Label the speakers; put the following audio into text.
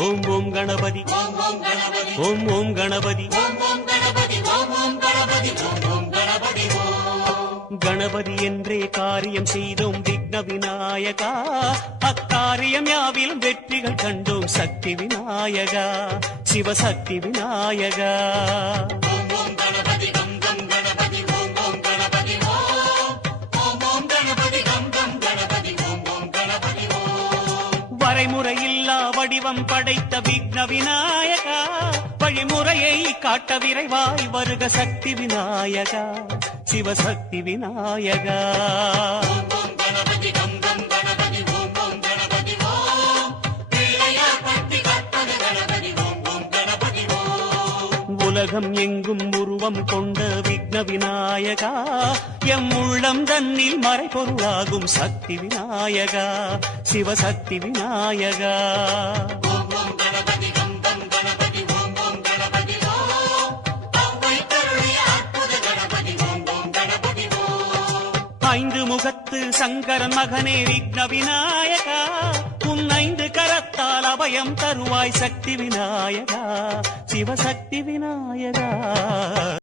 Speaker 1: ஓம் ஓம் கணபதி ஓம் ஓம் கணபதி கணபதி என்றே காரியம் செய்தோம் விக்ன விநாயகா அக்காரியம் யாவிலும் வெற்றிகள் கண்டோம் சக்தி விநாயகா சிவசக்தி விநாயகா எல்லா வடிவம் படைத்த விக்ன விநாயகா. வழிமுறையை காட்ட விரைவாய் வருக சக்தி விநாயகா. சிவசக்தி விநாயகா. உலகம் எங்கும் உருவம் கொண்ட விக்ன விநாயகா எம் உள்ளம் தன்னில் மறைபொருளாகும் சக்தி விநாயகா சிவசக்தி விநாயகா. ஐந்து முகத்து சங்கரன் மகனே விக்ன விநாயகா அபயம் தருவாய் சக்தி விநாயகா சிவசக்தி விநாயகா.